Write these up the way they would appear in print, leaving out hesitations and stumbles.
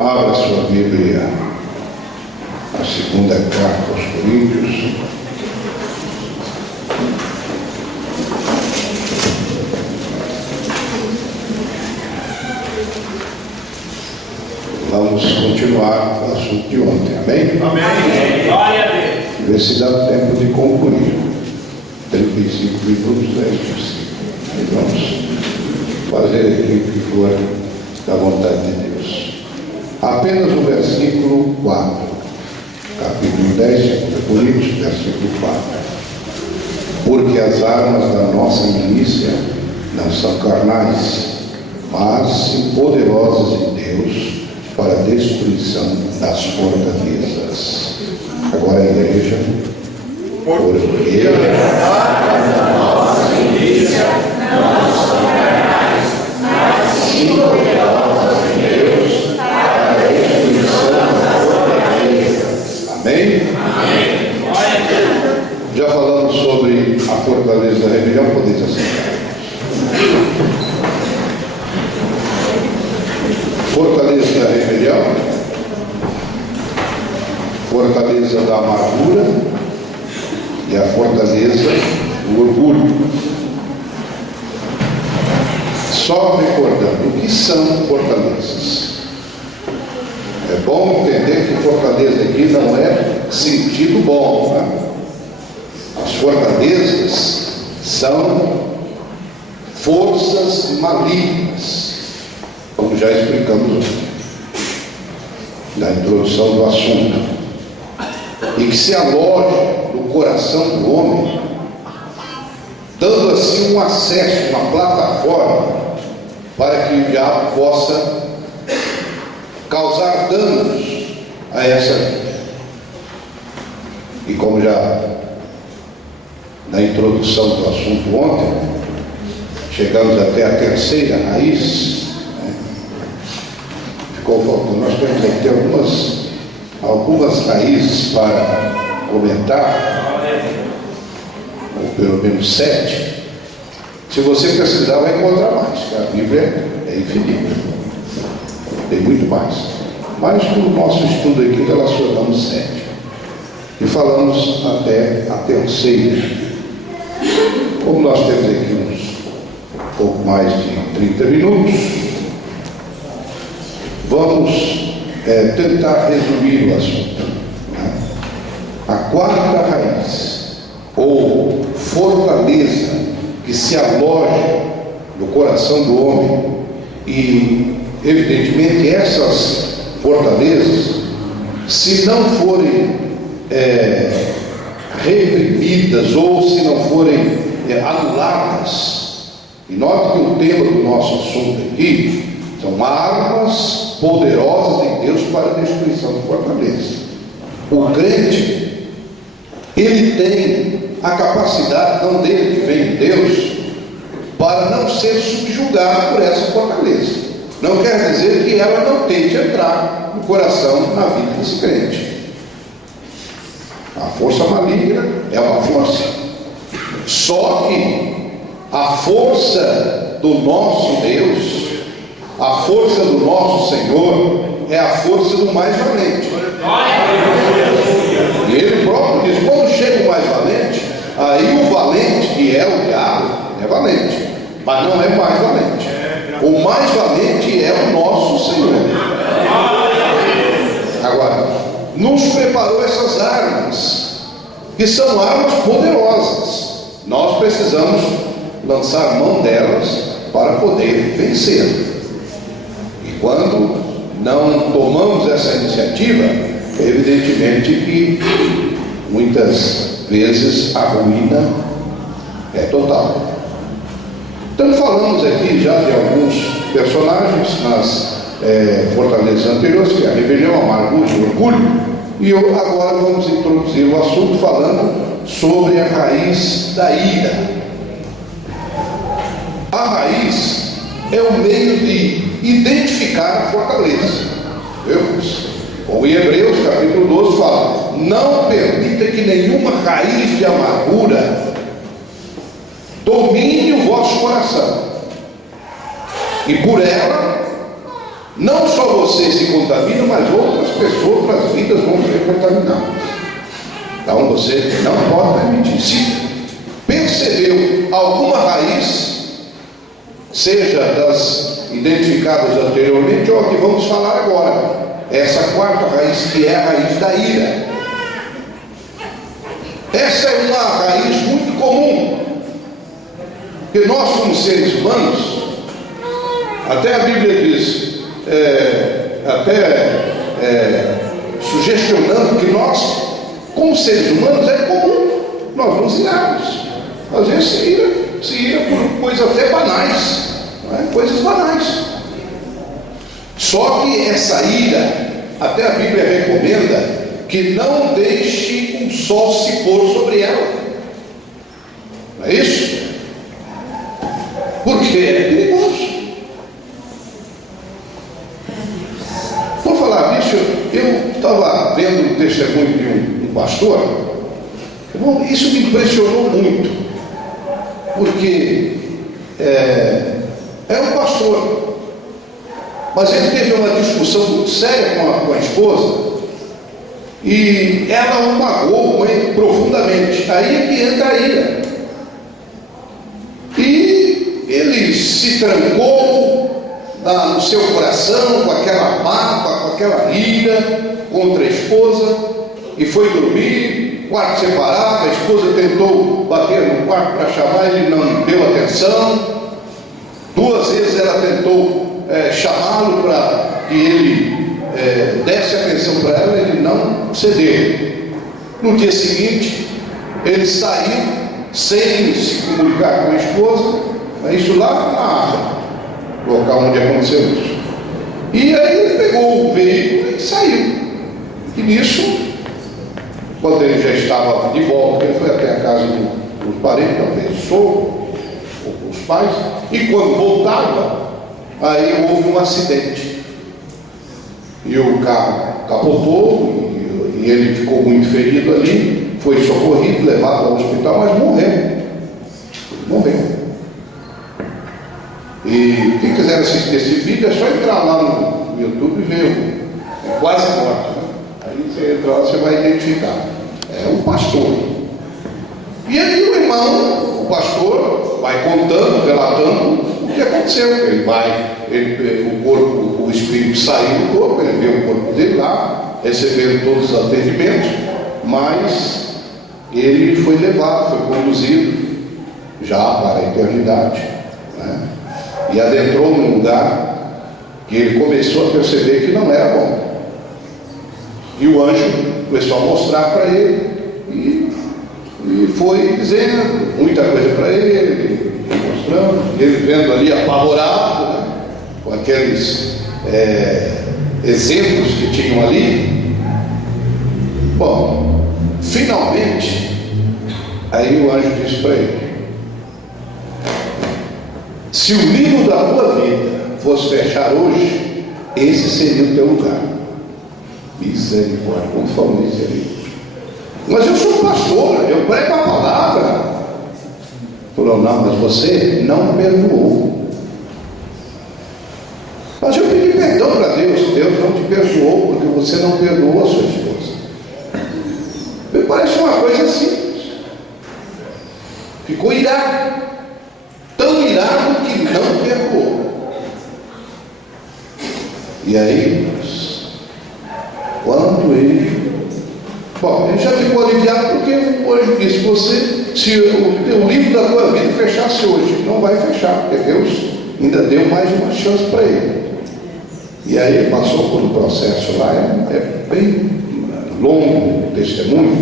Abra sua Bíblia, a segunda carta aos Coríntios. Vamos continuar o assunto de ontem, amém? Amém. Glória a Deus. Ver se dá tempo de concluir. 35 minutos, 10 versículos. Vamos fazer aqui o que for da vontade de Deus. Apenas o versículo 4, capítulo 10, 2 Coríntios, versículo 4. Porque as armas da nossa milícia não são carnais, mas sim poderosas em Deus para a destruição das fortalezas. Agora a igreja. Porque as armas da nossa milícia não são carnais, mas sim poderosas em Deus para a destruição das fortalezas. Amém? Amém. Já falamos sobre a fortaleza da rebelião, podeis aceitar. Fortaleza da rebelião, fortaleza da amargura e a fortaleza do orgulho. Só recordando o que são fortalezas. É bom entender que fortaleza aqui não é sentido bom, né? As fortalezas são forças malignas, como já explicamos hoje, na introdução do assunto, e que se alojam no coração do homem, dando assim um acesso, uma plataforma, para que o diabo possa causar danos a essa vida. E como já na introdução do assunto ontem, chegamos até a terceira raiz, né? Ficou faltando. Nós temos aqui algumas raízes para comentar, ou pelo menos 7. Se você precisar, vai encontrar mais, porque a Bíblia é infinita, tem muito mais. Mas no nosso estudo aqui relacionamos 7 e falamos até a terceira. Como nós temos aqui uns pouco mais de 30 minutos, vamos tentar resumir o assunto. A quarta raiz, ou fortaleza, que se aloja no coração do homem, e evidentemente essas fortalezas, se não forem reprimidas ou se não forem anuladas, e note que o tema do nosso assunto aqui são armas poderosas em Deus para a destruição de fortalezas. O crente, ele tem a capacidade, não dele que vem de Deus, para não ser subjugado por essa fortaleza. Não quer dizer que ela não tente entrar no coração, na vida desse crente. A força maligna é uma força. Só que a força do nosso Deus, a força do nosso Senhor, é a força do mais valente. E ele próprio diz: quando chega o mais valente, aí o valente, que é o diabo, é valente, mas não é mais valente. O mais valente é o nosso Senhor. Agora, nos preparou essas armas, que são armas poderosas. Nós precisamos lançar mão delas para poder vencer. E quando não tomamos essa iniciativa, evidentemente que muitas vezes a ruína é total. Então falamos aqui já de alguns personagens nas fortalezas anteriores, que é a rebelião, a amargura e o orgulho, e agora vamos introduzir o assunto falando sobre a raiz da ira. A raiz é o meio de identificar a fortaleza. Como em Hebreus capítulo 12 fala: não permita que nenhuma raiz de amargura domine o vosso coração, e por ela não só você se contamina, mas outras pessoas, outras vidas vão ser contaminadas. Então você não pode permitir. Se percebeu alguma raiz, seja das identificadas anteriormente ou a que vamos falar agora, essa quarta raiz, que é a raiz da ira. Essa é uma raiz muito comum, porque nós, como seres humanos, até a Bíblia diz, sugestionando que nós, como seres humanos, é comum nós nos irarmos. Às vezes se ira por coisas até banais, não é? Coisas banais. Só que essa ira, até a Bíblia recomenda que não deixe o sol se pôr sobre ela. Não é isso? Porque é perigoso. Por falar nisso, eu estava vendo o testemunho de um pastor. Bom, isso me impressionou muito, porque é um pastor, mas ele teve uma discussão muito séria com a esposa, e ela o magoou profundamente. Aí é que entra a ira, e ele se trancou no seu coração com aquela mágoa, com aquela ira contra a esposa, e foi dormir, quarto separado. A esposa tentou bater no quarto para chamar, ele não deu atenção. 2 vezes ela tentou chamá-lo para que ele desse atenção para ela, ele não cedeu. No dia seguinte, ele saiu sem se comunicar com a esposa, isso lá na África, local onde aconteceu isso. E aí ele pegou o veículo e saiu. E nisso, quando ele já estava de volta, ele foi até a casa dos parentes, talvez o sogro ou os pais, e quando voltava, aí houve um acidente. E o carro capotou, e ele ficou muito ferido ali, foi socorrido, levado ao hospital, mas morreu. E quem quiser assistir esse vídeo, é só entrar lá no YouTube e ver. É quase morto, né? Aí você entra lá, você vai identificar. É um pastor. E aí o irmão, o pastor, vai contando, relatando o que aconteceu. O corpo, o espírito saiu do corpo, ele vê o corpo dele lá, recebendo todos os atendimentos, mas ele foi levado, foi conduzido já para a eternidade, né? E adentrou num lugar que ele começou a perceber que não era bom. E o anjo começou a mostrar para ele, e foi dizendo muita coisa para ele, mostrando, ele vendo ali apavorado, né, com aqueles exemplos que tinham ali. Bom, finalmente, aí o anjo disse para ele: se o livro da tua vida fosse fechar hoje, esse seria o teu lugar. Misericórdia, como falou isso ali. Mas eu sou pastor, eu prego a palavra. Falou: não, mas você não perdoou. Mas eu pedi perdão para Deus. Deus não te perdoou porque você não perdoou a sua esposa. Me parece uma coisa simples. Ficou irado, tão irado que não perdoou. E aí, quando ele já ficou aliviado, porque o anjo disse: se o livro da tua vida fechasse hoje, não vai fechar, porque Deus ainda deu mais uma chance para ele. E aí ele passou por um processo lá, é bem longo o testemunho,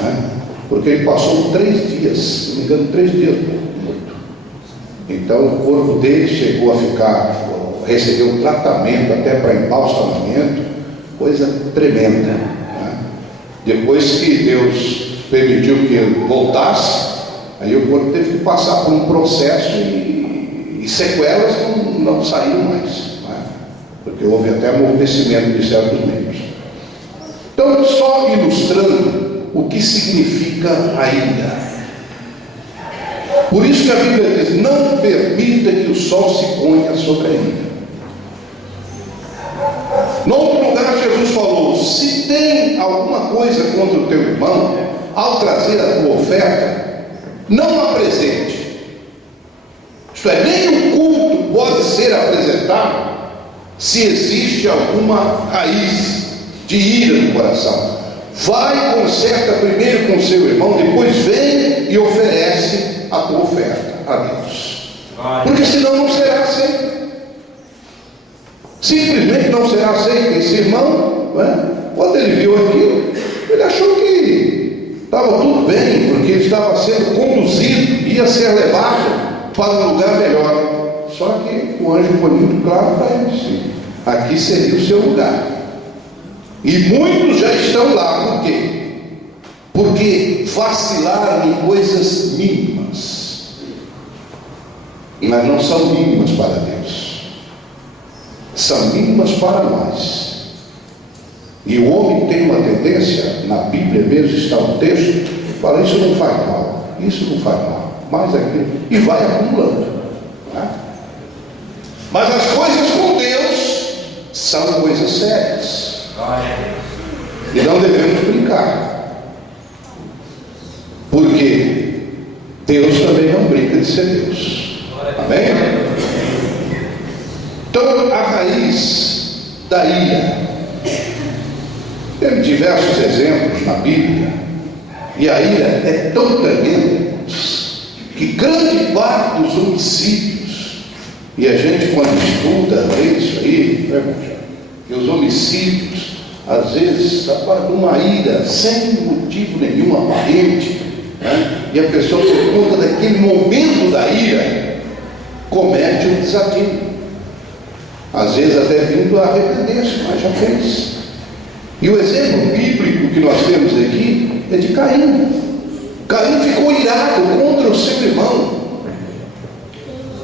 né? Porque ele passou 3 dias, se não me engano, 3 dias morto. Então o corpo dele chegou a recebeu um tratamento até para embalsamamento, coisa tremenda, né? Depois que Deus permitiu que ele voltasse, aí o corpo teve que passar por um processo e sequelas não saíram mais, né? Porque houve até amortecimento de certos membros. Então, só ilustrando o que significa a ira. Por isso que a Bíblia diz: não permita que o sol se ponha sobre a ira. Jesus falou: se tem alguma coisa contra o teu irmão, ao trazer a tua oferta, não apresente. Isto é, nem o culto pode ser apresentado se existe alguma raiz de ira no coração. Vai, conserta primeiro com seu irmão, depois vem e oferece a tua oferta a Deus. Porque senão não será aceito. Simplesmente não será aceito. Esse irmão, quando ele viu aquilo, ele achou que estava tudo bem, porque ele estava sendo conduzido, ia ser levado para um lugar melhor. Só que o anjo foi muito claro para ele: sim, aqui seria o seu lugar. E muitos já estão lá. Por quê? Porque vacilaram em coisas mínimas. Mas não são mínimas para Deus, são mínimas para nós. E o homem tem uma tendência, na Bíblia mesmo está um texto, fala: isso não faz mal, isso não faz mal, mais aquilo, e vai acumulando, né? Mas as coisas com Deus são coisas sérias. E não devemos brincar, porque Deus também não brinca de ser Deus. Amém? Então, a raiz da ira, tem diversos exemplos na Bíblia, e a ira é tão tremenda que grande parte dos homicídios, e a gente, quando estuda, vê isso aí, que os homicídios, às vezes, de uma ira sem motivo nenhum aparente, né? E a pessoa, por conta daquele momento da ira, comete um desatino, às vezes até vindo a arrepender-se, mas já fez. E o exemplo bíblico que nós temos aqui é de Caim. Caim ficou irado contra o seu irmão,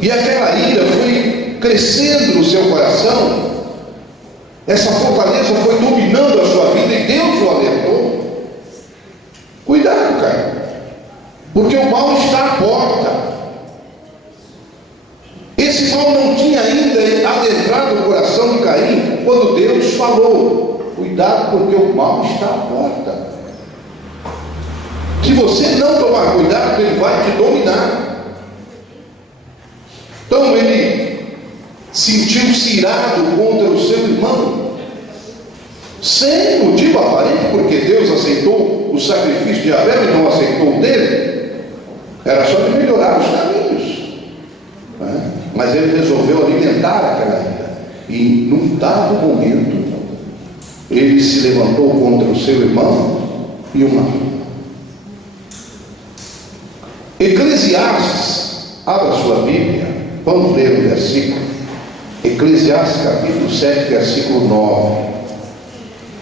e aquela ira foi crescendo no seu coração. Essa fortaleza foi dominando a sua vida, e Deus o alertou: cuidado, Caim, porque o mal está à porta. Esse mal não tinha ainda adentrado o coração de Caim quando Deus falou: cuidado, porque o mal está à porta. Se você não tomar cuidado, ele vai te dominar. Então ele sentiu-se irado contra o seu irmão, sem motivo aparente, porque Deus aceitou o sacrifício de Abel e não aceitou o dele. Era só de melhorar os caminhos, né? Mas ele resolveu alimentar aquela ira, e num dado momento ele se levantou contra o seu irmão e o matou. Eclesiastes, abra sua Bíblia, vamos ler o versículo. Eclesiastes capítulo 7, versículo 9.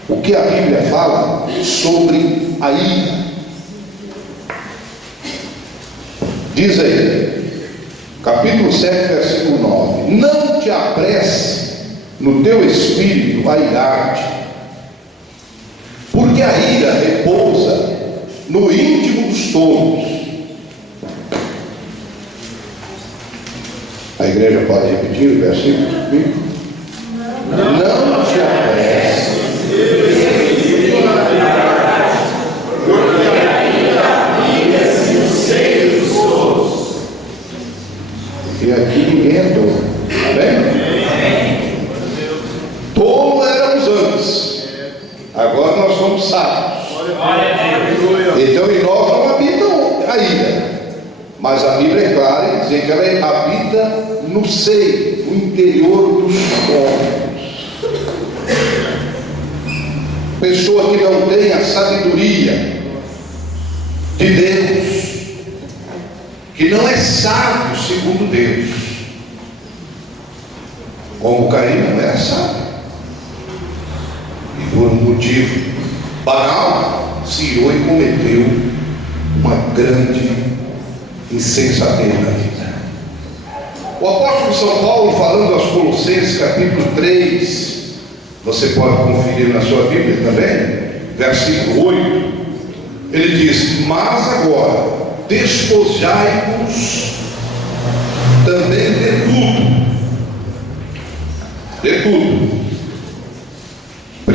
O que a Bíblia fala sobre a ira? Diz aí, capítulo 7, versículo 9: não te apresse no teu espírito a irar-te, porque a ira repousa no íntimo dos tolos. A igreja pode repetir o versículo? Não te apresse, porque a ira habita-se no seio dos tolos. E aqui ninguém é tolo, amém? Tolo éramos antes, agora nós somos sábios. Então em nós não habita a ira, mas a Bíblia é clara em dizer que ela habita no seio, no interior dos corpos. Pessoa que não tem a sabedoria de Deus, que não é sábio segundo Deus, como Caim não era sábio, e por um motivo banal se irou e cometeu uma grande insensatez na vida. O apóstolo São Paulo, falando aos Colossenses capítulo 3, você pode conferir na sua Bíblia também, versículo 8, ele diz: mas agora despojai-vos também de tudo.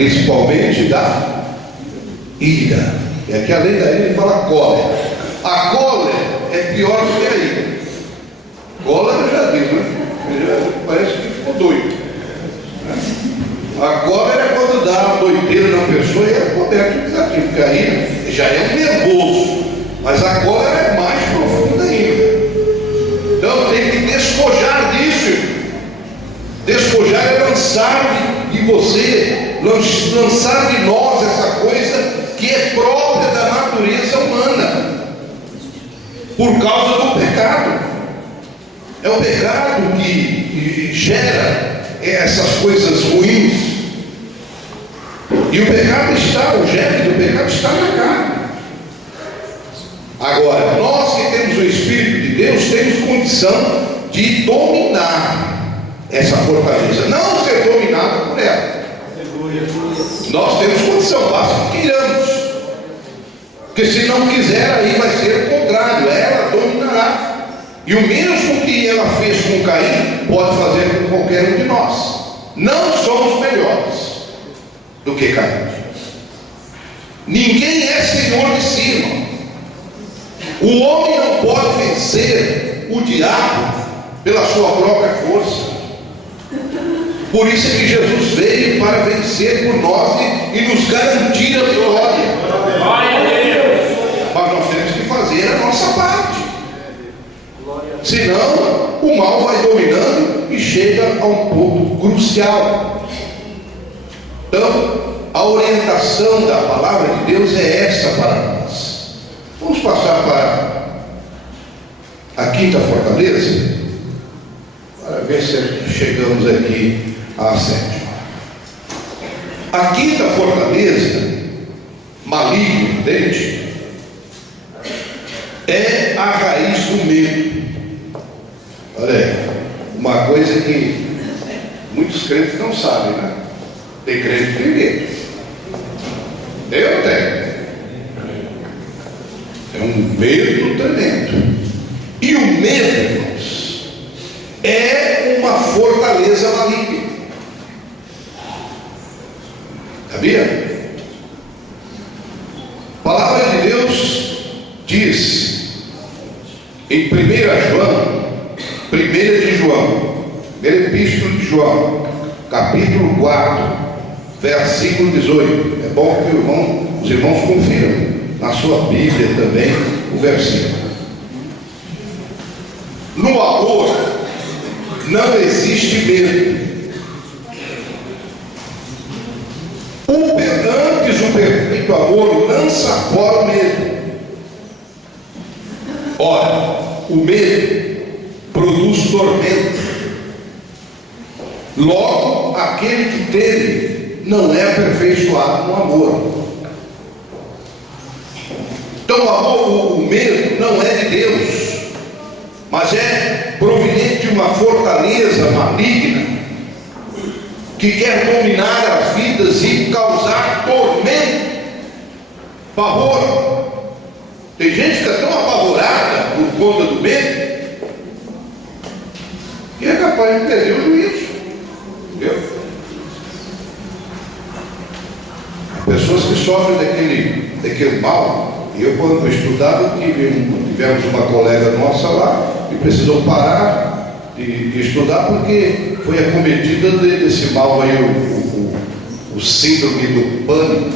principalmente da ira. E aqui além da ira ele fala cólera. A cólera é pior do que a ira. Cólera já diz, né? Parece que ficou doido. A cólera é quando dá uma doideira na pessoa e é poder administrativo, porque a ira já é um nervoso, mas a cólera é mais profunda ainda. Então tem que despojar disso, irmão. Despojar é lançar de você, lançar de nós essa coisa que é própria da natureza humana, por causa do pecado. É o pecado que gera essas coisas ruins. E o pecado está, o germe do pecado está na carne. Agora, nós que temos o Espírito de Deus, temos condição de dominar essa fortaleza, não ser dominado por ela. Nós temos condição, basta que queiramos. Porque se não quiser, aí vai ser o contrário, ela dominará. E o mesmo que ela fez com Caim, pode fazer com qualquer um de nós. Não somos melhores do que Caim. Ninguém é senhor de si, irmão. O homem não pode vencer o diabo pela sua própria força. Por isso é que Jesus veio para vencer por nós e nos garantir a vitória. Glória a Deus. Mas nós temos que fazer a nossa parte. Senão o mal vai dominando e chega a um ponto crucial. Então, a orientação da palavra de Deus é essa para nós. Vamos passar para a quinta fortaleza, para ver se chegamos aqui à sétima. A quinta fortaleza, maligna, entende? É a raiz do medo. Olha aí, uma coisa que muitos crentes não sabem, né? Tem crente que tem medo. Eu tenho. É um medo tremendo. E o medo, irmãos, é uma fortaleza maligna. Sabia? A palavra de Deus diz em 1 de João, primeira epístola de João, capítulo 4, versículo 18. É bom que os irmãos confiram na sua Bíblia também o versículo. No amor não existe medo. Antes o perfeito amor lança fora o medo. Ora, o medo produz tormento. Logo, aquele que teme não é aperfeiçoado no amor. Então o medo não é de Deus, mas é proveniente de uma fortaleza maligna que quer dominar as vidas e causar tormento, pavor. Tem gente que fica tão apavorada por conta do medo que é capaz de perder o juízo. Entendeu? Pessoas que sofrem daquele mal. E eu, quando estudava, tivemos uma colega nossa lá que precisou parar de estudar porque foi acometida desse mal aí, o síndrome do pânico.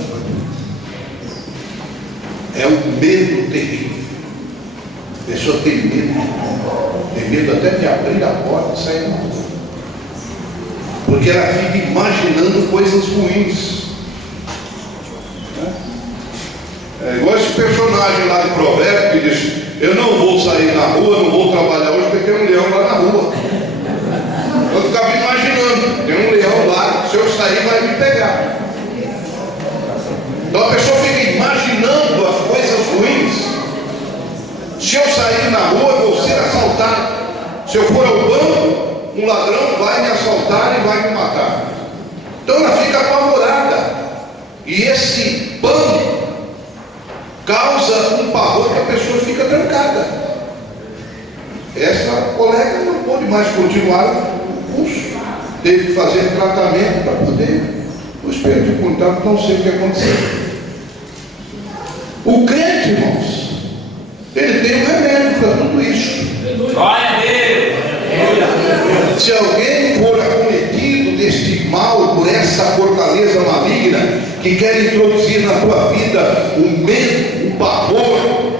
É um medo terrível. A pessoa tem medo até de abrir a porta e sair na rua, porque ela fica imaginando coisas ruins. É igual esse personagem lá do provérbio que diz: eu não vou sair na rua, não vou trabalhar hoje porque tem um leão lá na rua. Eu ficava imaginando, tem um leão lá, se eu sair vai me pegar. Então a pessoa fica imaginando as coisas ruins. Se eu sair na rua eu vou ser assaltado. Se eu for ao banco, um ladrão vai me assaltar e vai me matar. Então ela fica apavorada. E esse pânico causa um pavor que a pessoa fica trancada. Essa colega não pôde mais continuar o curso, teve que fazer tratamento para poder. Os Jesus perde o contato, não sei o que aconteceu. O crente, irmãos, ele tem um remédio para tudo isso. Glória a Deus. Se alguém for acometido deste mal, por essa fortaleza maligna que quer introduzir na tua vida o medo, o pavor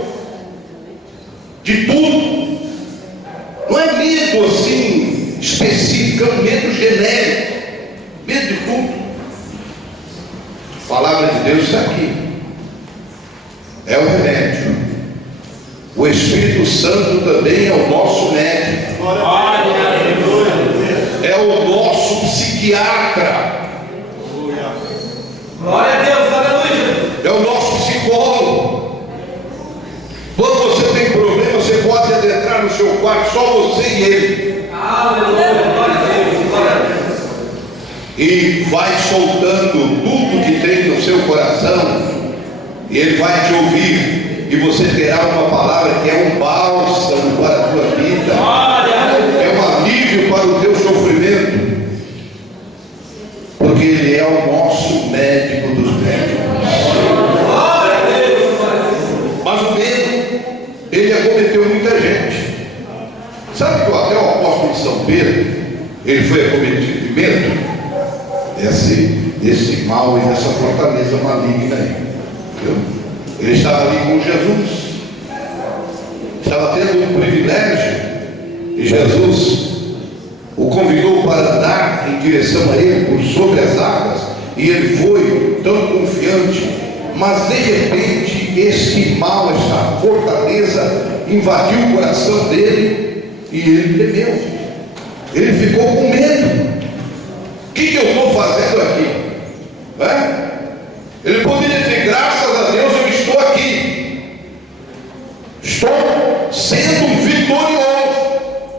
de tudo, não é medo assim específico, é um medo genérico, medo de tudo. A palavra de Deus está aqui, é o remédio. O Espírito Santo também é o nosso médico, é o nosso psiquiatra, Glória a Deus, aleluia. é o nosso psicólogo. Quando você tem problema, você pode adentrar no seu quarto, só você e ele, Aleluia, glória a Deus, glória a Deus. e vai soltando tudo que tem no seu coração, e ele vai te ouvir, e você terá uma palavra que é um bálsamo para a tua vida, é um alívio para o teu sofrimento, porque ele é o nosso médico dos médicos. Mas o medo, ele acometeu muita gente. Sabe que até o apóstolo de São Pedro, ele foi acometido de medo desse mal e dessa fortaleza maligna aí, entendeu? Ele estava ali com Jesus, estava tendo um privilégio, e Jesus o convidou para andar em direção a ele por sobre as águas, e ele foi tão confiante, mas de repente este mal, esta fortaleza invadiu o coração dele, e ele temeu, ele ficou com medo. O que eu estou fazendo aqui? Ele poderia dizer: graças a Deus eu estou aqui, estou sendo vitorioso,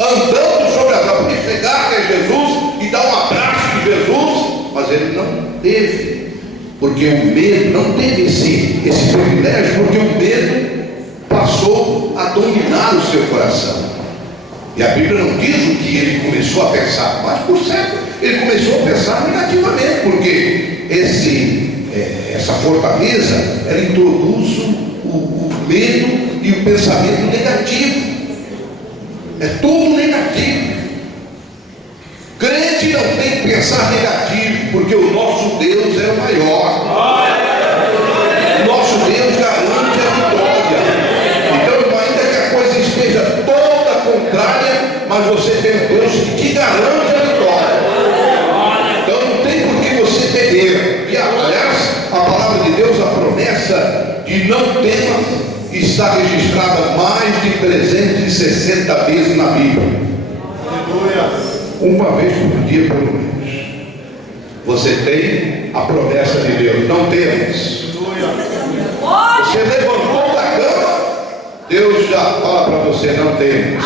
andando sobre as águas. Podia chegar até Jesus e dar um abraço de Jesus, mas ele não teve, porque o medo não teve esse privilégio, porque o medo passou a dominar o seu coração. E a Bíblia não diz o que ele começou a pensar, mas por certo ele começou a pensar negativamente, porque essa fortaleza, ela introduz o medo e o pensamento negativo. É tudo negativo. Crente não tem que pensar negativo, porque o nosso Deus é o maior. Nosso Deus garante a vitória. Então, ainda que a coisa esteja toda contrária, mas você tem um Deus que garante a vitória. Então não tem por que você temer. E aliás, a palavra de Deus, a promessa de não temas, está registrada mais de 360 vezes na Bíblia. Uma vez por dia, pelo menos. Você tem a promessa de Deus: não temas. Você levantou da cama, Deus já fala para você: não temas.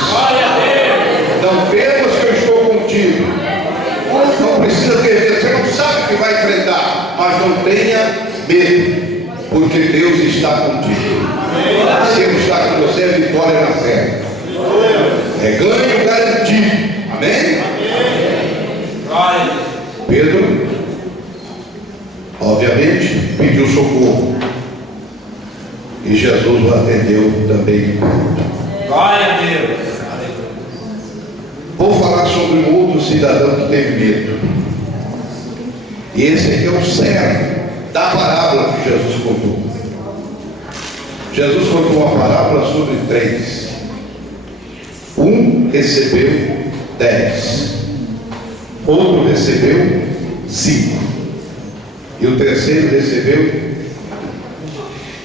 Não temas que eu estou contigo. Não precisa ter medo, você não sabe o que vai enfrentar, mas não tenha medo, porque Deus está contigo. Se Ele está com você, é vitória na fé, é ganho garantido. Amém? Pedro, obviamente, pediu socorro, e Jesus o atendeu também. Glória a Deus. Vou falar sobre um outro cidadão que teve medo. E esse aqui é o servo da parábola que Jesus contou. Jesus contou uma parábola sobre 3. Um recebeu 10, outro recebeu 5, e o terceiro recebeu.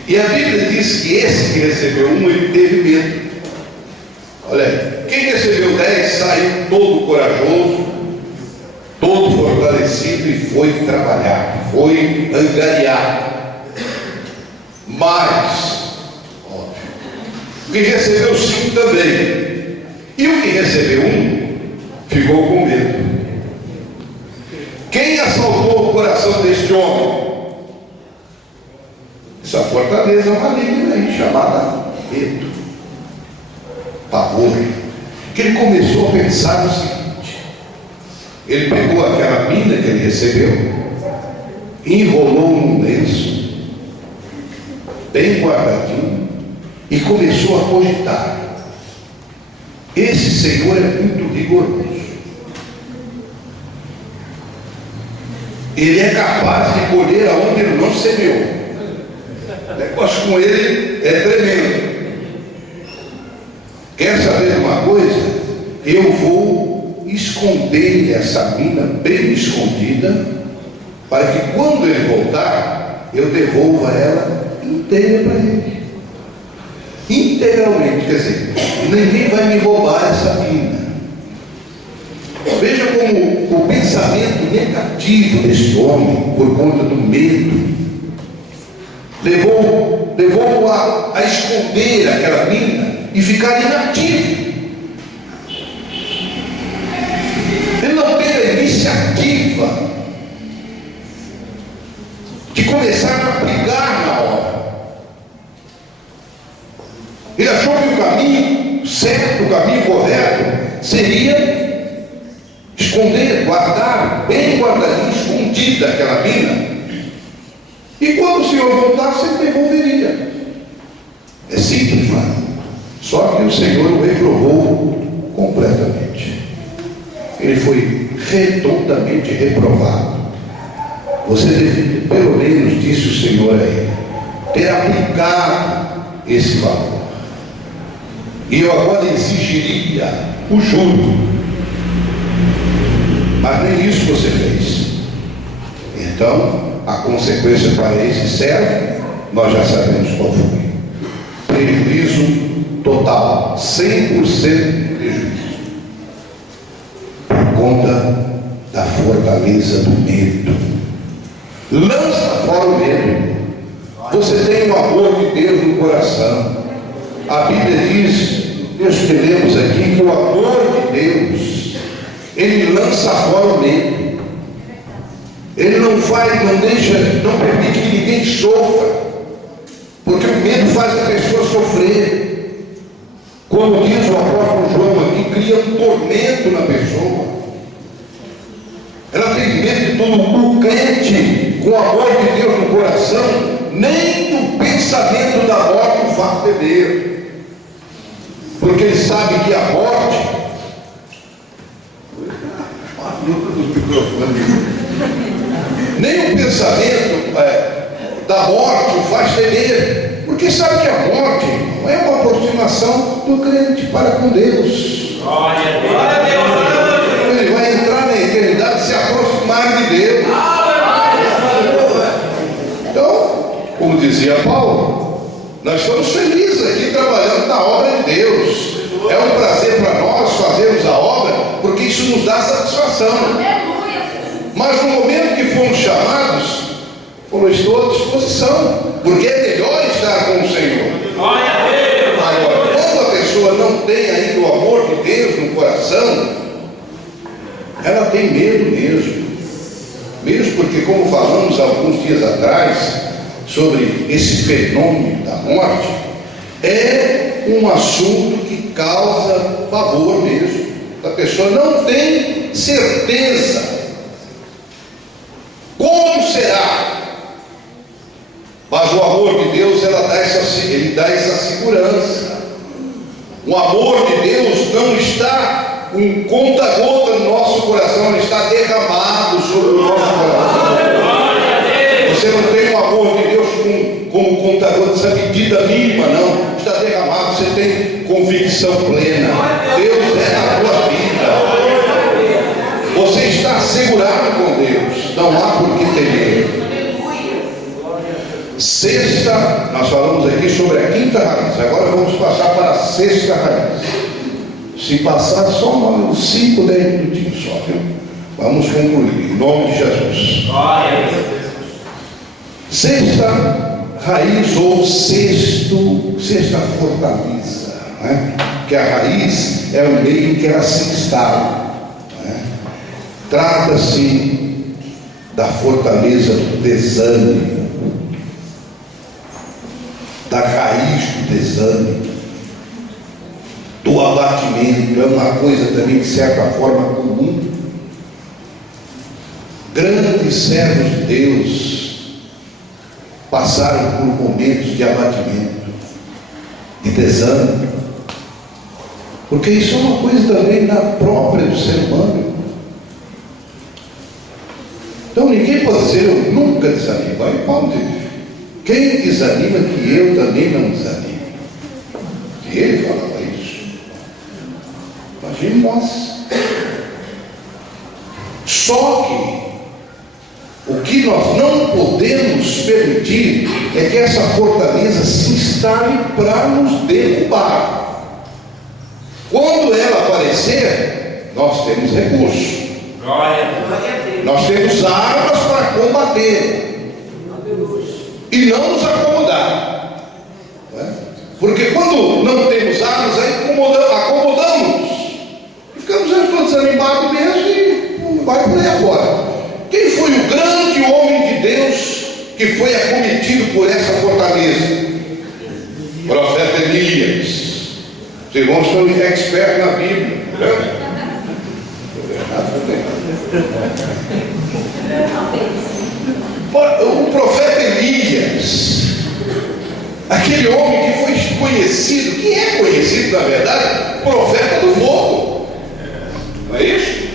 E a Bíblia diz que esse que recebeu 1, ele teve medo. Olha aí, quem recebeu 10 saiu todo corajoso, todo fortalecido, e foi trabalhar, foi angariar. Mas, óbvio, o que recebeu 5 também, e o que recebeu 1 ficou com medo. Quem assaltou o coração deste homem? Essa fortaleza maligna aí, chamada medo, pavor. Que ele começou a pensar no seguinte: ele pegou aquela mina que ele recebeu enrolou num lenço, bem guardadinho, e começou a cogitar. Esse Senhor é muito rigoroso. Ele é capaz de colher aonde ele não semeou. O negócio com ele é tremendo. Quer saber uma coisa? Eu vou esconder essa mina bem escondida, para que quando ele voltar, eu devolva ela inteira para ele. Integralmente, quer dizer, ninguém vai me roubar essa mina. Veja como o pensamento negativo deste homem, por conta do medo, levou-o a esconder aquela mina e ficar inativo. Ele não teve a iniciativa de começar a aplicar na obra. Ele achou que o caminho certo, o caminho correto, seria esconder, guardar, bem guardadinho, escondida aquela mina. E quando o Senhor voltasse, ele devolveria. É simples, não é? Só que o Senhor o reprovou completamente. Ele foi redondamente reprovado. Você deve, pelo menos, disse o Senhor a ele, ter aplicado esse valor. E eu agora exigiria o juro. Mas nem isso você fez. Então, a consequência para esse servo, nós já sabemos qual foi. Prejuízo total, 100% prejuízo. Por conta da fortaleza do medo. Lança fora o medo. Você tem o amor de Deus no coração. A Bíblia diz, nós lemos aqui, que o amor de Deus, ele lança fora o medo. Ele não permite que ninguém sofra, porque o medo faz a pessoa sofrer. Como diz o apóstolo João aqui, cria um tormento na pessoa. Ela tem medo de tudo. O crente, com o amor de Deus no coração, nem do pensamento da morte o faz temer, porque ele sabe que a morte nem o pensamento da morte o faz temer, porque sabe que a morte não é uma aproximação do crente para com Deus. Ele vai entrar na eternidade, se aproximar de Deus. Então, como dizia Paulo, nós estamos felizes aqui trabalhando na obra de Deus. É um prazer para nós fazermos a obra, porque isso nos dá satisfação. Mas no momento que fomos chamados, falou, estou à disposição, porque é melhor estar com o Senhor. Agora, quando a pessoa não tem ainda o amor de Deus no coração, ela tem medo mesmo. Mesmo porque, como falamos alguns dias atrás, sobre esse fenômeno da morte, é um assunto que causa pavor mesmo. A pessoa não tem certeza. Como será? Mas o amor de Deus, ele dá essa segurança. O amor de Deus não está um conta-gota no nosso coração, ele está derramado sobre o nosso coração. Você não tem o amor de Deus como conta-gota, essa medida mínima, não. Está derramado, você tem convicção plena. Deus é a tua vida. Você está assegurado com Deus, não há por que temer. Sexta, nós falamos aqui sobre a quinta raiz, agora vamos passar para a sexta raiz. Se passar só uns 5, 10 minutinhos só, viu? Vamos concluir, em nome de Jesus. Sexta raiz ou sexta fortaleza, né? Que a raiz é o meio que ela se instala, né? Trata-se da fortaleza do desânimo, da raiz do desânimo, do abatimento. É uma coisa também de certa forma comum. Grandes servos de Deus passaram por momentos de abatimento, de desânimo, porque isso é uma coisa também da própria do ser humano. Então ninguém pode dizer eu nunca desanimo. Aí Paulo diz, quem desanima que eu também não desanimo. E ele falava isso. Imagine nós. Só que o que nós não podemos permitir é que essa fortaleza se instale para nos derrubar. Quando ela aparecer, nós temos recursos. Glória a Deus. Nós temos armas para combater e não nos acomodar. Não é? Porque quando não temos armas, aí acomodamos. E ficamos todos desanimados mesmo e vai por aí agora. Quem foi o grande homem de Deus que foi acometido por essa fortaleza? O profeta Elias. Os irmãos são expertos na Bíblia. O profeta Elias, aquele homem que foi conhecido, que é conhecido na verdade, profeta do fogo, não é isso?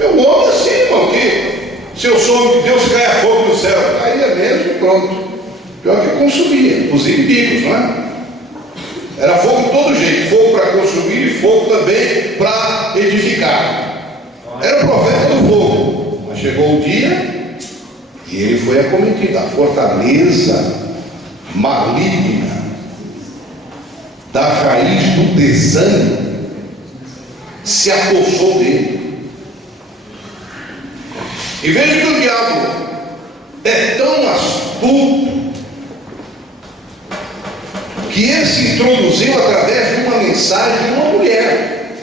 É um homem assim, irmão, que se eu sou de Deus, caia fogo no céu, caía mesmo e pronto. Pior que consumia os inimigos, não é? Era fogo de todo jeito, fogo para consumir e fogo também para edificar. Era o profeta do fogo. Mas chegou o dia e ele foi acometido. A fortaleza maligna da raiz do desânimo se apossou dele. E veja que o diabo é tão astuto que ele se introduziu através de uma mensagem de uma mulher.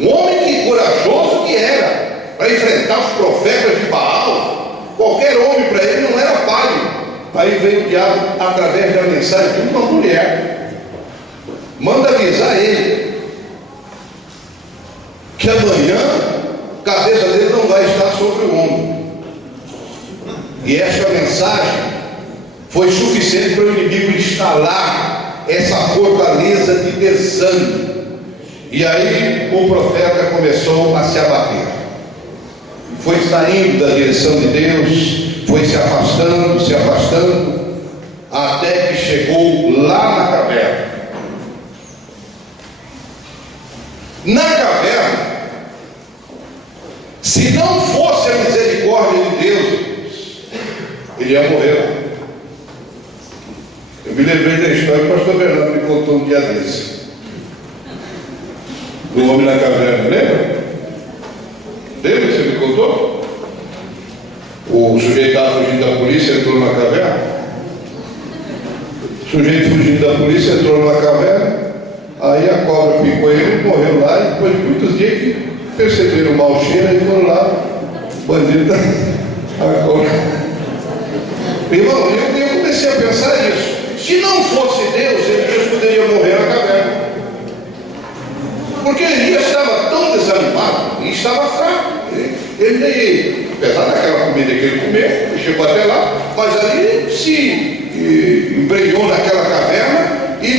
Um homem que corajoso que era para enfrentar os profetas de Baal, qualquer homem para ele não era palho. Aí veio o diabo através da mensagem de uma mulher. Manda avisar ele que amanhã a cabeça dele não vai estar sobre o ombro. E esta mensagem foi suficiente para o inimigo instalar essa fortaleza de desânimo. E aí o profeta começou a se abater. Foi saindo da direção de Deus, foi se afastando, até que chegou lá na caverna. Na caverna, se não fosse a misericórdia de Deus, ele ia morrer. Eu me lembrei da história que o pastor Bernardo me contou um dia desse. Do homem na caverna, lembra? Lembra que você me contou? O sujeito estava fugindo da polícia, entrou na caverna. O sujeito fugindo da polícia, entrou na caverna. Aí a cobra picou ele, morreu lá. E depois de muitos dias que perceberam o mau cheiro e foram lá, bandido a cobra. Irmão, eu comecei a pensar nisso. Se não fosse Deus, Elias poderia morrer na caverna. Porque Elias estava tão desanimado e estava fraco. Ele, apesar daquela comida que ele comeu, chegou até lá, mas ali se embrenhou naquela caverna e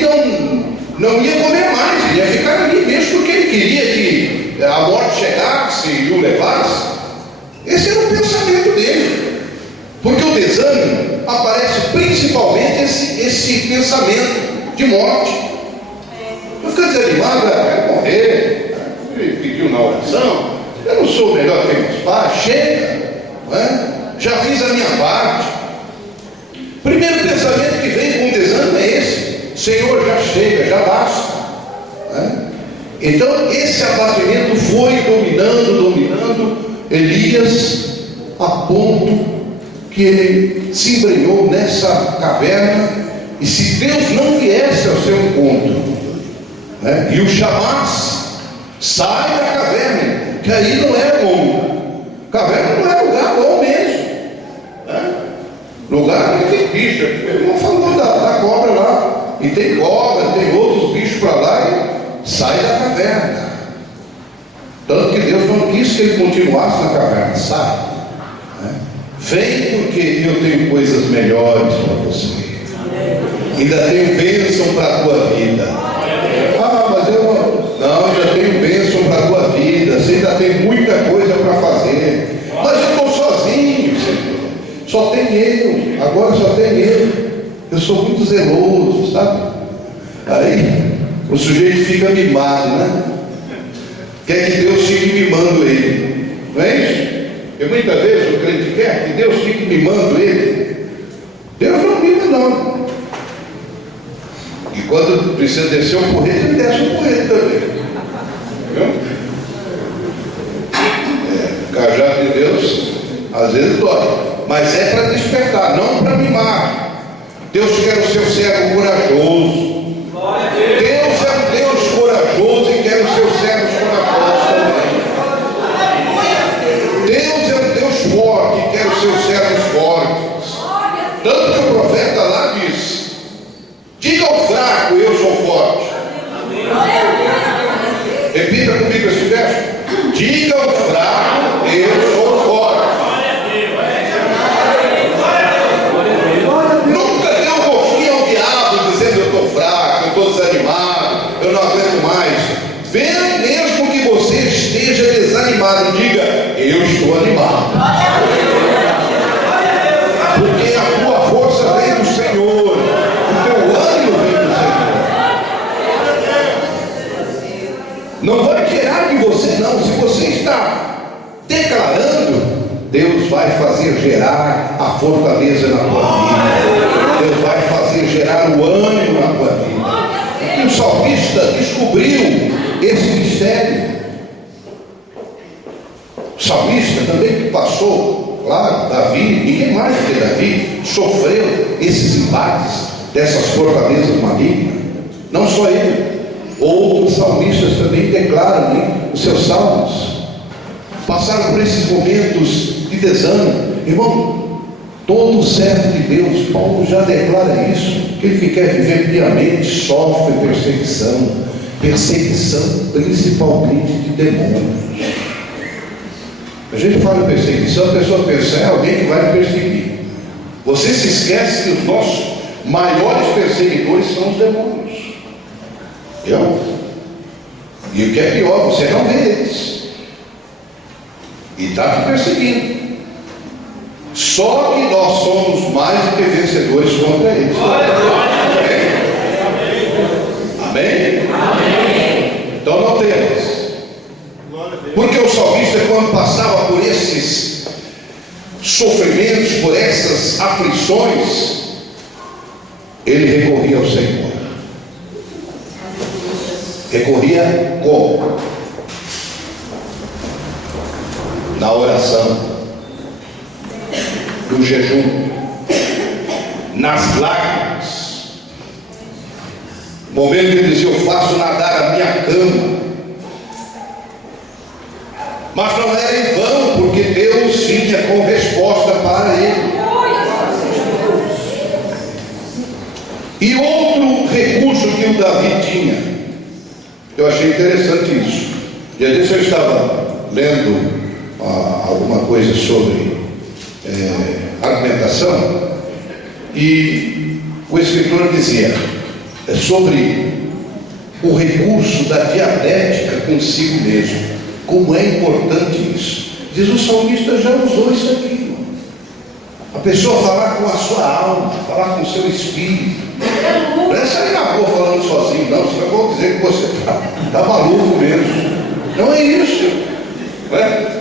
não ia comer mais, ia ficar ali mesmo, porque ele queria que a morte chegasse e o levasse. Esse era o pensamento dele. Porque o desânimo aparece principalmente esse pensamento de morte. Eu fico desanimado, quero morrer, ele pediu na oração, eu não sou melhor que meus pais, chega, não é? Já fiz a minha parte. Primeiro pensamento que vem com o desânimo é esse: Senhor, já chega, já basta, não é? Então esse abatimento foi dominando Elias a ponto que ele se embrenhou nessa caverna. E se Deus não viesse ao seu encontro, né, e o chamasse, sai da caverna, que aí não é bom. Caverna não é lugar bom mesmo, né? Lugar que tem bicho. Ele não falou da cobra lá, e tem cobra, tem outros bichos para lá, e sai da caverna. Tanto que Deus não quis que ele continuasse na caverna, sabe? Vem porque eu tenho coisas melhores para você. Ainda tenho bênção para a tua vida. Ah, mas eu não, ainda tenho bênção para a tua vida. Você ainda tem muita coisa para fazer. Mas eu estou sozinho, Senhor. Só tem eu. Agora só tem eu. Eu sou muito zeloso, sabe? Aí o sujeito fica mimado, né? Quer que Deus fique mimando ele. Não é isso? E muitas vezes o crente quer que Deus fique mimando ele. Deus não mima, não. E quando precisa descer um porrete, ele desce um porrete também. Viu? O cajado de Deus às vezes dói, mas é para despertar, não para mimar. Deus quer o seu servo corajoso. Deus é um Deus corajoso e quer os seus servos corajosos também. Deus é um Deus forte e quer os seus servos fortes. Tanto que o profeta lá diz: diga ao fraco, eu sou forte. Repita comigo esse verso: diga ao fraco, eu sou forte. Nunca dê um gostinho ao diabo dizendo: eu estou fraco, eu estou desanimado, eu não aguento mais. Mesmo que você esteja desanimado, diga: eu estou animado. Porque a tua força vem do Senhor, o teu ânimo vem do Senhor. Não vai tirar de você, não. Se você está declarando, Deus vai fazer gerar a fortaleza na tua vida. Deus vai fazer gerar o ânimo na tua vida. E o salmista descobriu esse mistério. O salmista também que passou, claro, Davi, ninguém mais do que Davi, sofreu esses embates dessas fortalezas malignas. Não só ele, outros salmistas também declaram os seus salmos. Passaram por esses momentos de desânimo. Irmão, todo servo de Deus, Paulo já declara isso, que ele que quer viver piamente sofre perseguição principalmente de demônios. A gente fala em perseguição, a pessoa pensa: é alguém que vai me perseguir. Você se esquece que os nossos maiores perseguidores são os demônios. E o que é pior, você não vê eles e está te perseguindo. Só que nós somos mais do que vencedores contra eles. Amém? Amém? Então não temos. Porque o salmista, quando passava por esses sofrimentos, por essas aflições, ele recorria ao Senhor. Recorria como? Na oração, no jejum, nas lágrimas. No momento que ele dizia: eu faço nadar a minha cama. Mas não era em vão, porque Deus vinha com resposta para ele. E outro recurso que o Davi tinha, eu achei interessante isso. E às vezes eu estava lendo alguma coisa sobre argumentação, e o escritor dizia sobre o recurso da dialética consigo mesmo. Como é importante isso. Diz: o salmista já usou isso aqui, irmão. A pessoa falar com a sua alma, falar com o seu espírito. Não é sair na rua falando sozinho, não. Senão eu vou dizer que você está maluco mesmo. Não é isso. Não é?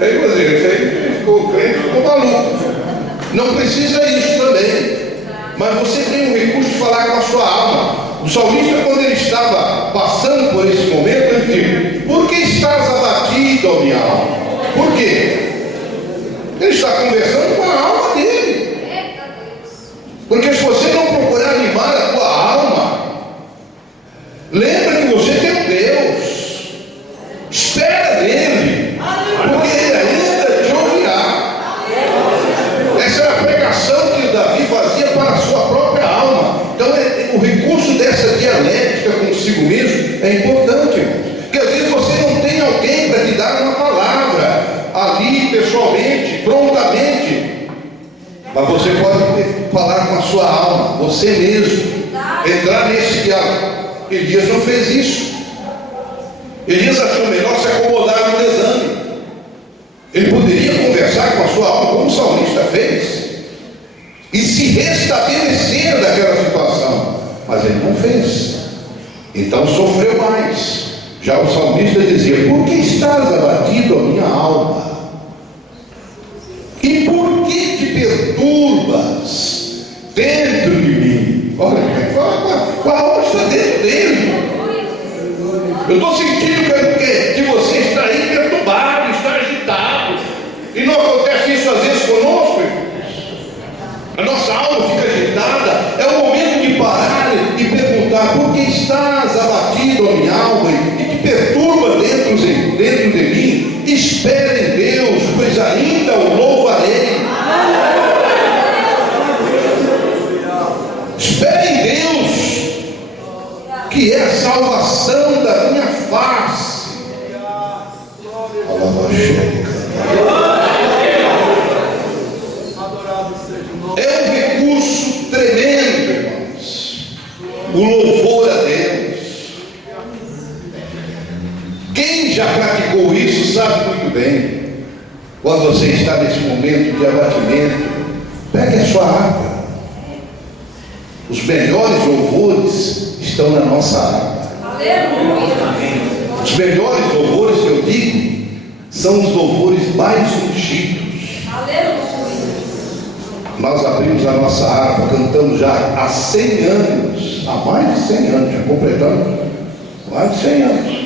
Aí você, esse aí ficou crente, ficou maluco. Não precisa isso também. Mas você tem o recurso de falar com a sua alma. O salmista, quando ele estava passando por esse momento, ele disse: por que estás abatido, ó minha alma? Por quê? Ele está conversando com a alma dele. Porque se você não procurar animar a tua alma, lembra que você tem um Deus. Espera nele, porque ele ainda te ouvirá. Essa era a pregação que Davi fazia para a sua própria alma. Então o recurso dessa dialética consigo mesmo é importante, irmãos. Porque às vezes você não tem alguém para aqui pessoalmente, prontamente, mas você pode falar com a sua alma, você mesmo, entrar nesse diálogo. Elias não fez isso. Elias achou melhor se acomodar no desânimo. Ele poderia conversar com a sua alma, como o salmista fez, e se restabelecer daquela situação, mas ele não fez. Então sofreu mais. Já o salmista dizia: por que estás abatido, a minha alma? E por que te perturbas dentro de mim? Olha, com a alma está dentro dele. Eu estou sentindo que você está aí perturbado, está agitado. E não acontece isso às vezes conosco, irmãos. A nossa alma fica agitada. É o momento de parar e perguntar: por que estás abatido, a minha alma, e te perturba dentro de mim? Espere em Deus, pois ainda o louvarei. Espere em Deus, que é a salvação da minha face. É um recurso tremendo, irmãos, o louvor a Deus. Quem já praticou isso sabe muito bem. Quando você está nesse momento de abatimento, pegue a sua harpa. Os melhores louvores estão na nossa harpa. Os melhores louvores que eu digo são os louvores mais ungidos. Nós abrimos a nossa harpa, cantamos já há 100 anos, há mais de 100 anos, já completamos mais de 100 anos,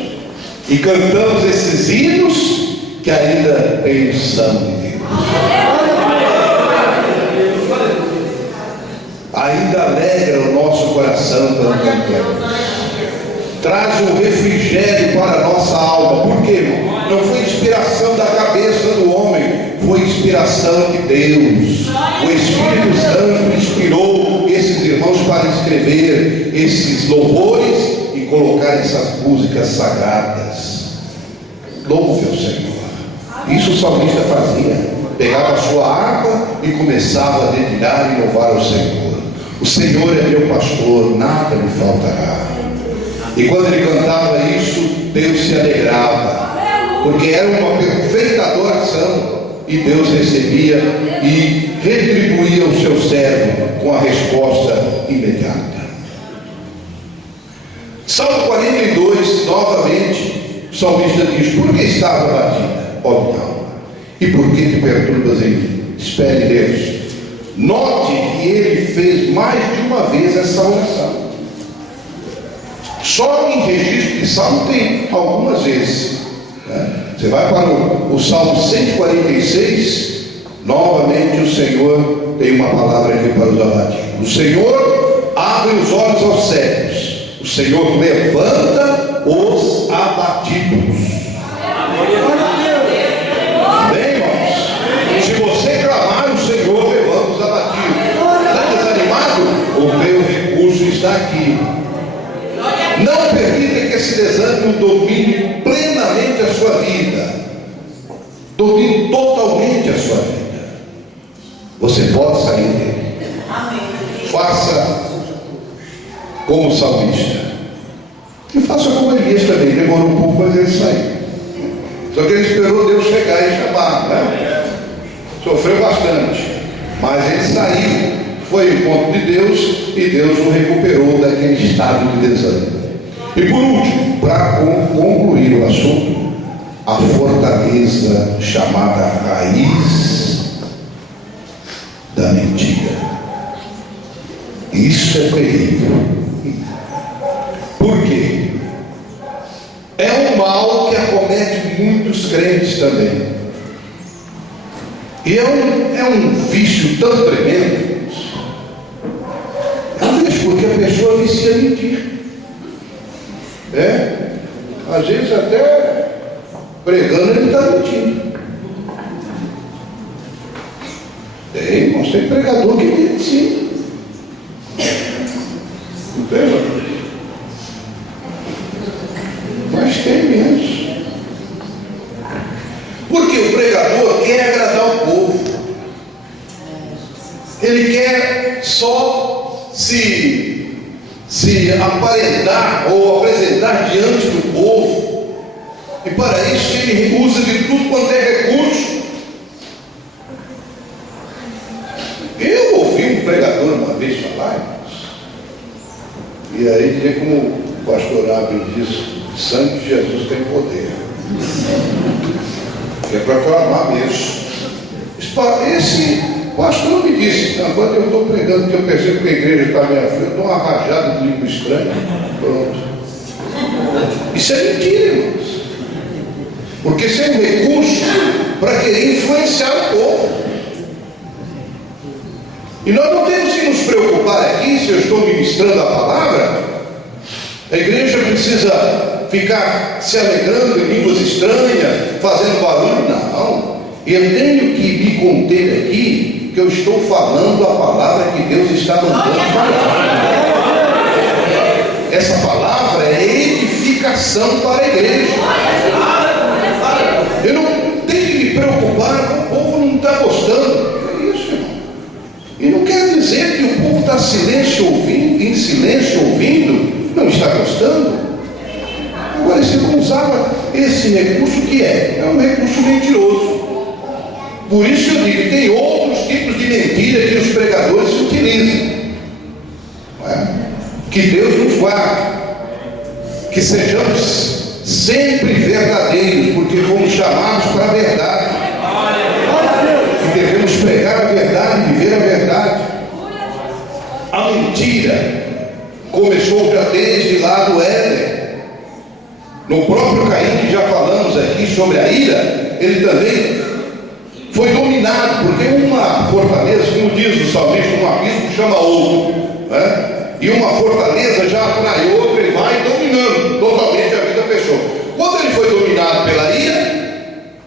e cantamos esses hinos que ainda têm o sangue de Deus. Ainda alegra o nosso coração quando cantamos. Traz um refrigério para a nossa alma. Por quê? Não foi inspiração da cabeça do homem, foi inspiração de Deus. O Espírito Santo inspirou esses irmãos para escrever esses louvores e colocar essas músicas sagradas. Louve ao Senhor. Isso o salmista fazia. Pegava a sua harpa e começava a dedilhar e louvar ao Senhor. O Senhor é meu pastor, nada me faltará. E quando ele cantava isso, Deus se alegrava, porque era uma perfeita adoração, e Deus recebia e retribuía o seu servo com a resposta imediata. Salmo 42, novamente, o salmista diz: por que estás abatida, ó minha alma? E por que te perturbas em mim? Espere Deus. Note que ele fez mais de uma vez essa oração. Só em registro de salmo tem algumas vezes, né? Você vai para o Salmo 146, novamente o Senhor tem uma palavra aqui para os abatidos. O Senhor abre os olhos aos cegos, o Senhor levanta os abatidos. Amém, irmãos? Se você clamar, o Senhor levanta os abatidos. Está desanimado? O meu recurso está aqui. Não permita que esse desânimo domine plenamente a sua vida, domine totalmente a sua vida. Você pode sair dele. Faça como o salmista, e faça como Elias também. Demorou um pouco, mas ele saiu. Só que ele esperou Deus chegar e chamar, né? Sofreu bastante, mas ele saiu, foi ao encontro de Deus, e Deus o recuperou daquele estado de desânimo. E por último, para concluir o assunto, a fortaleza chamada raiz da mentira. Isso é terrível. Por quê? É um mal que acomete muitos crentes também. E é um vício tão tremendo. É um vício porque a pessoa vicia mentir. Às vezes até pregando ele está mentindo. Tem, irmãos, tem pregador que mente sim. Não tem, irmão? Mas tem menos. Porque o pregador quer ele quer só se aparentar ou apresentar diante do povo, e para isso ele usa de tudo quanto é recurso. Eu ouvi um pregador uma vez falar, irmãos, e aí dizia como o pastor Abel disse: sangue de Jesus tem poder, é para clamar mesmo. Esse pastor me disse: quando eu estou pregando, que eu percebo que a igreja está à minha frente, eu dou uma rajada de língua estranha, pronto. Isso é mentira, irmãos, porque isso é um recurso para querer influenciar o povo. E nós não temos que nos preocupar aqui, se eu estou ministrando a palavra, a igreja precisa ficar se alegrando em línguas estranhas, fazendo barulho. Não, eu tenho que me conter aqui, que eu estou falando a palavra que Deus está mandando falar. Essa palavra é edificação para a igreja. Eu não tenho que me preocupar com o povo não está gostando. É isso, irmão. E não quer dizer que o povo está em silêncio ouvindo, não está gostando. Agora, você não usava esse recurso, que é um recurso mentiroso. Por isso eu digo que tem outros tipos de mentira que os pregadores se utilizam. Não é? Que Deus nos guarde, que sejamos sempre verdadeiros, porque fomos chamados para a verdade. E devemos pregar a verdade e viver a verdade. A mentira começou já desde lá do Éden. No próprio Caim, que já falamos aqui sobre a ira, ele também foi dominado, porque uma fortaleza, como diz o salmista, um abismo chama outro, né? E uma fortaleza já atrai outra e vai dominando totalmente a vida da pessoa. Quando ele foi dominado pela ira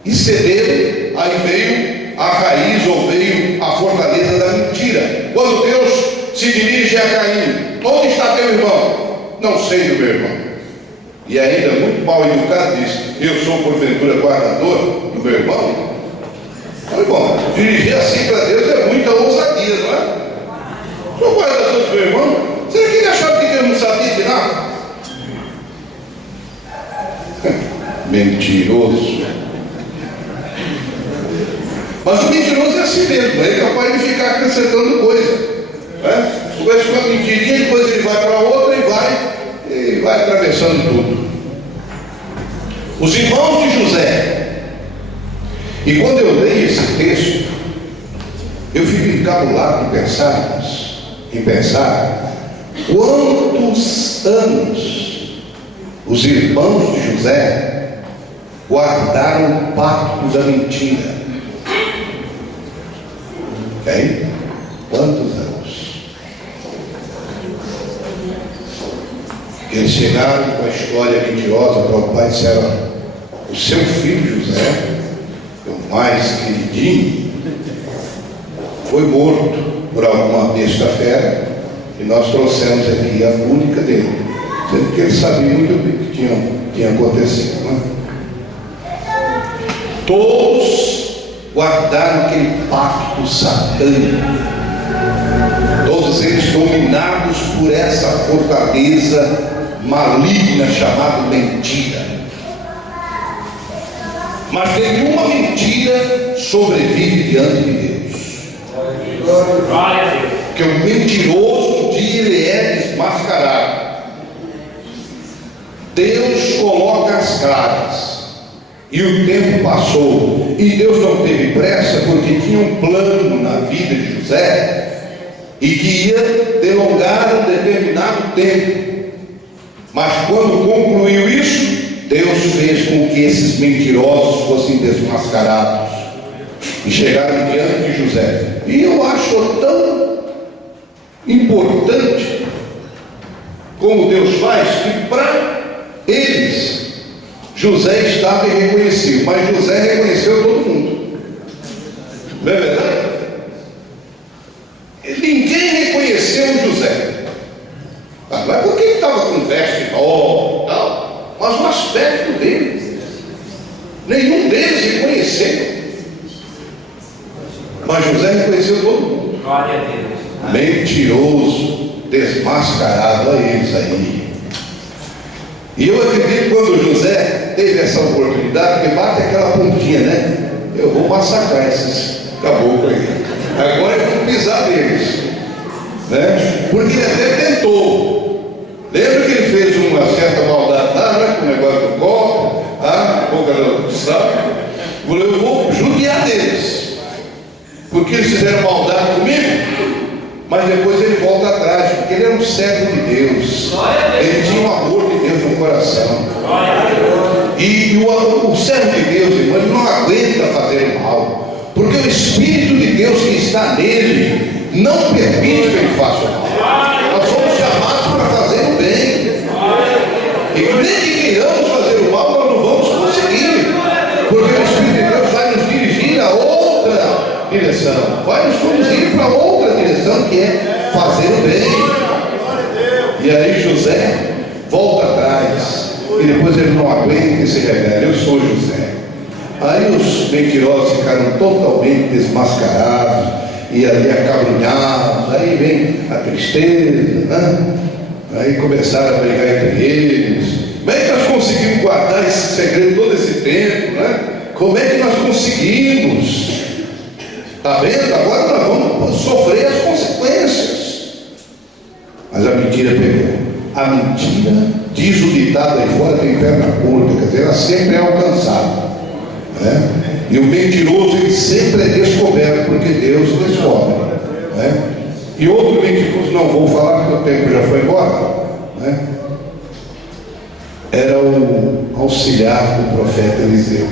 e cedeu, aí veio a raiz, ou veio a fortaleza da mentira. Quando Deus se dirige a Caim: onde está teu irmão? Não sei do meu irmão. E ainda muito mal educado diz: eu sou porventura guardador do meu irmão? Olha, bom, dirigir assim para Deus é muita ousadia, não é? Sou guardador do meu irmão? Será que ele achava que Deus não sabia de nada? Mentiroso. Mas o mentiroso é assim mesmo, ele é capaz de ficar acrescentando coisa, né? Começa com uma mentirinha, depois ele vai para outra e vai atravessando tudo. Os irmãos de José. E quando eu leio esse texto, eu fico encabulado em pensar quantos anos os irmãos de José guardaram o pacto da mentira. Hein? Quantos anos? Eles chegaram com a história mentirosa para o pai e disseram: o seu filho José, o mais queridinho, foi morto por alguma besta fera, e nós trouxemos aqui a única dele, sendo que eles sabiam muito bem o que tinha acontecido, não é? Todos guardaram aquele pacto satânico, todos eles dominados por essa fortaleza maligna chamada mentira. Mas nenhuma mentira sobrevive diante de Deus. Porque o mentiroso, um dia ele é desmascarado. Deus coloca as caras. E o tempo passou. E Deus não teve pressa, porque tinha um plano na vida de José, e que ia delongar um determinado tempo. Mas quando concluiu isso, Deus fez com que esses mentirosos fossem desmascarados e chegaram diante de José. E eu acho tão importante como Deus faz, que para eles José estava irreconhecível, mas José reconheceu todo mundo. Não é verdade? Ninguém reconheceu José. Mas não é porque ele estava com veste nova e tal, mas o aspecto dele, nenhum deles reconheceu. Mas José reconheceu todo mundo. Glória a Deus. Mentiroso, desmascarado a eles aí. E eu acredito que quando José teve essa oportunidade, porque bate aquela pontinha, né? Eu vou massacrar esses caboclos aí. Agora eu vou pisar neles, né? Porque ele até tentou. Lembra que ele fez uma certa maldade lá, né? Com o negócio do copo, boca do saco. Eu vou judiar deles, porque eles fizeram maldade comigo. Mas depois ele volta atrás, porque ele era um servo de Deus. Ele tinha o amor de Deus no coração. E o servo de Deus, irmão, ele não aguenta fazer o mal, porque o Espírito de Deus que está nele não permite que ele faça o mal. Nós somos chamados para fazer o bem. E nem que queiramos fazer o mal, nós não vamos conseguir, porque o Espírito de Deus vai nos dirigir a outra direção, vai nos conduzir para outra direção, que é fazer o bem. E aí José volta atrás, e depois ele não aguenta e se revela: eu sou José. Aí os mentirosos ficaram totalmente desmascarados e ali acabrunhados. Aí vem a tristeza, né? Aí começaram a brigar entre eles. Como é que nós conseguimos guardar esse segredo todo esse tempo, né? Como é que nós conseguimos? Está vendo? Agora nós vamos sofrer as consequências. Mas a mentira pegou. A mentira, diz o ditado aí fora, tem perna curta, quer dizer, ela sempre é alcançada, né? E o mentiroso, ele sempre é descoberto, porque Deus descobre, né? E outro mentiroso, não vou falar porque o tempo já foi embora, né? Era o auxiliar do profeta Eliseu.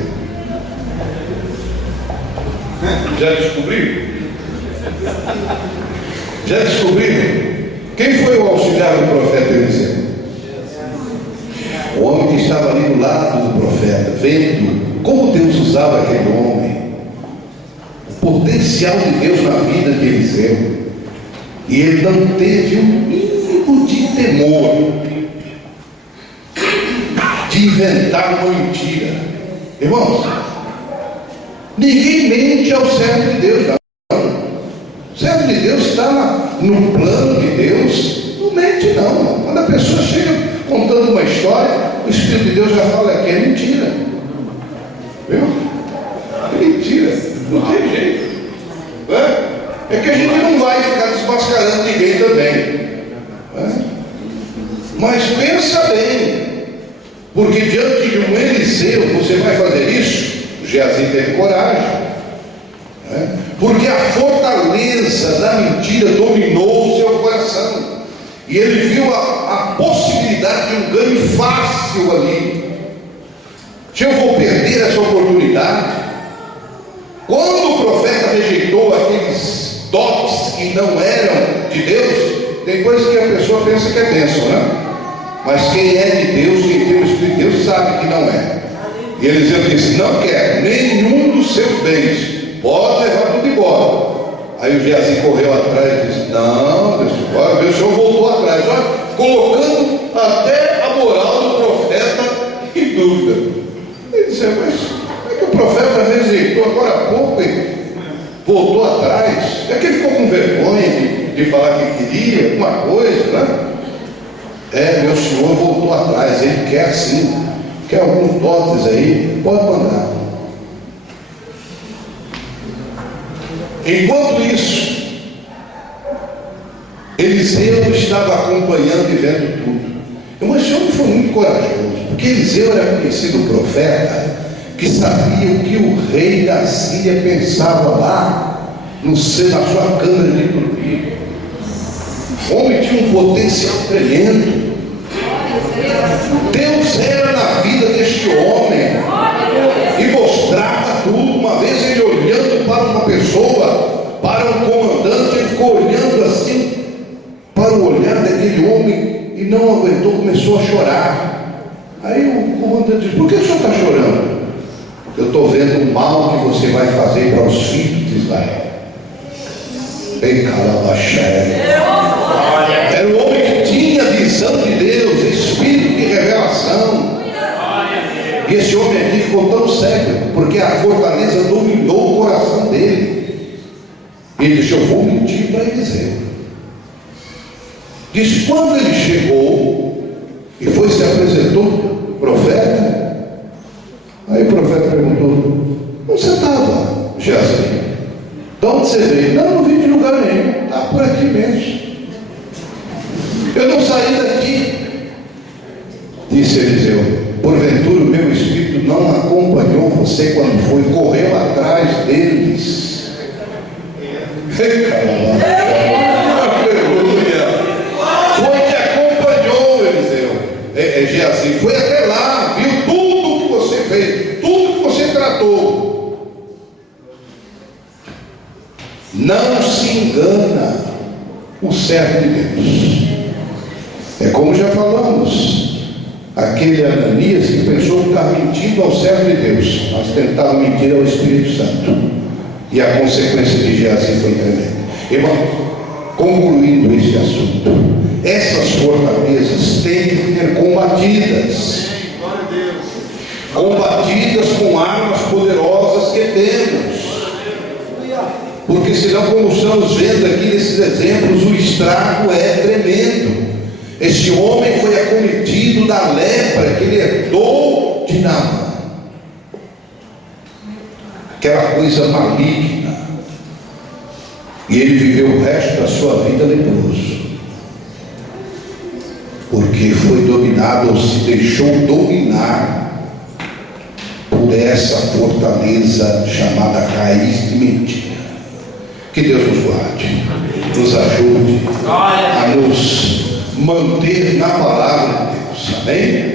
Já descobriram? Já descobriram? Quem foi o auxiliar do profeta Eliseu? O homem que estava ali do lado do profeta, vendo como Deus usava aquele homem, o potencial de Deus na vida de Eliseu. E ele não teve um mínimo de temor de inventar uma mentira. Irmãos, ninguém mente ao servo de Deus, não. O servo de Deus está no plano de Deus, não mente não. Quando a pessoa chega contando uma história, o Espírito de Deus já fala que é mentira. Viu? É mentira, não tem jeito. É que a gente não vai ficar desmascarando ninguém também. Mas pensa bem, porque diante de um Eliseu você vai fazer isso. Geazi teve coragem, né? Porque a fortaleza da mentira dominou o seu coração, e ele viu a possibilidade de um ganho fácil ali. Se eu vou perder essa oportunidade, quando o profeta rejeitou aqueles dotes que não eram de Deus, tem coisas que a pessoa pensa que é bênção, né? Mas quem é de Deus, quem tem o Espírito de Deus, sabe que não é. E Eliseu disse: não quero nenhum dos seus bens, pode levar tudo embora. Aí o Geazi correu atrás e disse: não, olha, o senhor voltou atrás, olha, colocando até a moral do profeta em dúvida. Ele disse: mas como é que o profeta rejeitou agora há pouco e voltou atrás? É que ele ficou com vergonha de falar que queria alguma coisa, né? Meu senhor voltou atrás, ele quer sim. Quer alguns dotes aí? Pode mandar. Enquanto isso, Eliseu estava acompanhando e vendo tudo. Mas esse homem foi muito corajoso, porque Eliseu era conhecido profeta que sabia o que o rei da Síria pensava lá na sua câmara de dormir. O homem tinha um potencial tremendo. Deus era na vida deste homem e mostrava tudo. Uma vez ele olhando para uma pessoa, para um comandante, ele ficou olhando assim para o olhar daquele homem e não aguentou, começou a chorar. Aí o comandante disse: por que o senhor está chorando? Eu estou vendo o mal que você vai fazer para os filhos de Israel. Ei, calabaxé. Era o homem que tinha visão de Deus, espírito de revelação. E esse homem aqui ficou tão cego, porque a fortaleza dominou o coração dele. Ele disse: eu vou mentir para Eliseu. Disse: quando ele chegou e foi se apresentou profeta, aí o profeta perguntou: onde você estava, Geazi? De onde você veio? Não vim de lugar nenhum, está por aqui mesmo. Eu não saí daqui. Disse Eliseu: porventura o meu espírito não acompanhou você quando foi, correu atrás deles. Aleluia. Foi que acompanhou Eliseu, Geazi, foi até lá, viu tudo que você fez, tudo que você tratou. Não se engana o servo de Deus. É como já falamos, aquele Ananias que pensou que estava mentindo ao servo de Deus, mas tentava mentir ao Espírito Santo. E a consequência de Geazi foi tremenda. Irmão, concluindo esse assunto, essas fortalezas têm que ser combatidas. Combatidas com armas poderosas que temos. Porque senão, como estamos vendo aqui nesses exemplos, o estrago é tremendo. Este homem foi acometido da lepra que ele herdou de Naamã. Aquela coisa maligna. E ele viveu o resto da sua vida leproso. Porque foi dominado, ou se deixou dominar por essa fortaleza chamada raiz de mentira. Que Deus nos guarde, nos ajude a nos manter na palavra de Deus. Amém?